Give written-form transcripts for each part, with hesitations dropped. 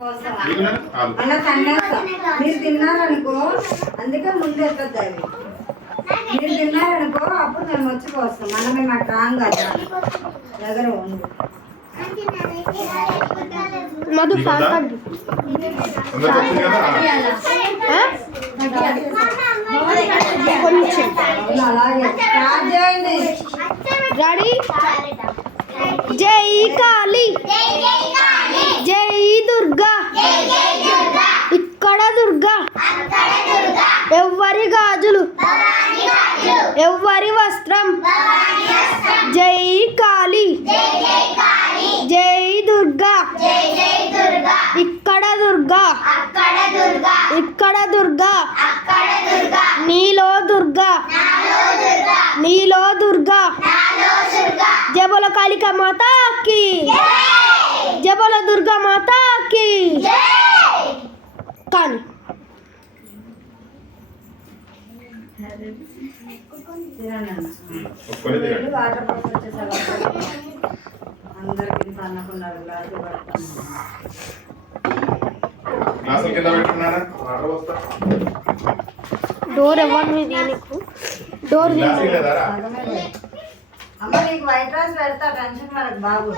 అలా కన్నేస్తా. మీరు తిన్నారనుకో, అందుకే ముందు ఎత్తద్దు అవి. మీరు తిన్నారనుకో అప్పుడు మేము వచ్చి పోస్తాం. మళ్ళీ మేము అట్లా రాంగ్ కదా దగ్గర ఉంది. మధు రెడీ. జై కాళీ, జై దుర్గా, ఇక్కడ దుర్గా, ఎవ్వరి గాజులు, ఎవ్వరి వస్త్రం. జై కాళీ, జై దుర్గా, ఇక్కడ దుర్గా, ఇక్కడ దుర్గా, నీలో దుర్గా, నీలో దుర్గా. జై బోలో కాళికా మాతా की, జై బోలో దుర్గా మాతా की. కానీ వాటర్ పట్టు వచ్చేసారు అందరికి అన్నకున్నారు. డోర్ ఎవరు నీకు? డోర్ అమ్మ నీకు వైట్ రైస్ పెడతా, టెన్షన్ మనకు బాబు.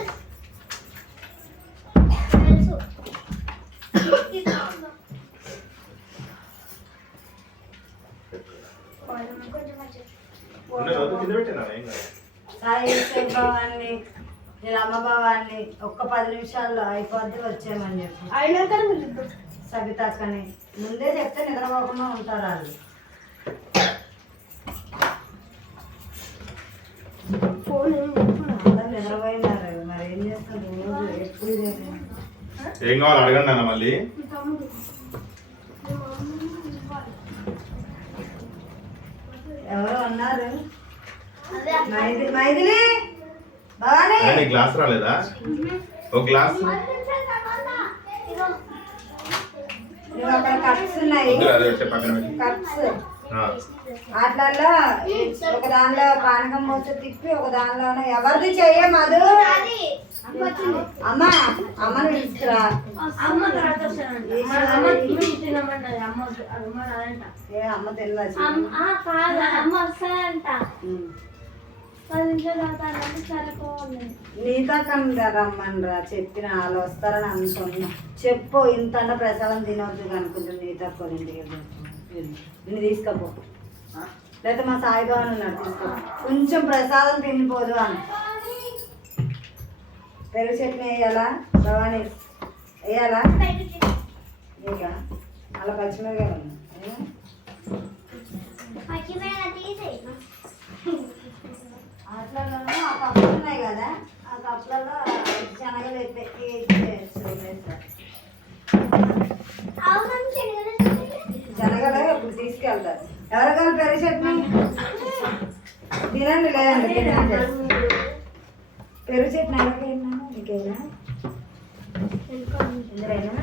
భవాన్ని నేను అమ్మ భవాన్ని ఒక్క 10 నిమిషాల్లో అయిపోద్ది వచ్చేయమని చెప్పి సబితాకని ముందే చెప్తే నిద్రపోకుండా ఉంటారు వాళ్ళు. నిద్రపోయినారు మరి ఏం చేస్తారు రోజు ఎప్పుడు ఏం కావాలి అడగండి అన్న. మళ్ళీ ఎవరో ఉన్నారు. మైథిలి భవాని గ్లాస్ రాలేదా? ఒక గ్లాస్ అక్కడ కప్స్ ఉన్నాయి. కప్స్ అట్లల్లో ఒక దానిలో పానకం పోస్తే తిప్పి ఒక దానిలో ఎవరిది చెయ్య మధు. అమ్మ అమ్మని పిలుచుకురా. అమ్మ తెలియదు. నీతో కంద రమ్మనరా చెప్పిన వాళ్ళు వస్తారని అనుకున్నా. చెప్పు ఇంత ప్రసాదం తినవద్దు అనుకుంటుంది. నీ తక్కువ ఇంటికి నిన్ను తీసుకపో, లేకపోతే మా సాయిబాబు ఉన్నాడు తీసుకో. కొంచెం ప్రసాదం తినిపోదు అని. పెరుగు చట్నీ వేయాలా భవానీ? వేయాలా? ఇక అలా పచ్చిమిరకాయలు ఉన్నాయి. అట్లలో ఆ కప్పులు ఉన్నాయి కదా, ఆ కప్పులలో శనగలు శనగలు ఇప్పుడు తీసుకెళ్తారు. ఎవరికైనా పెరుగు చట్నీ తినండి. లేదండి పెరుగు చట్నీ ఎవరికైనా ఇంకేనా? ఎందుకైనా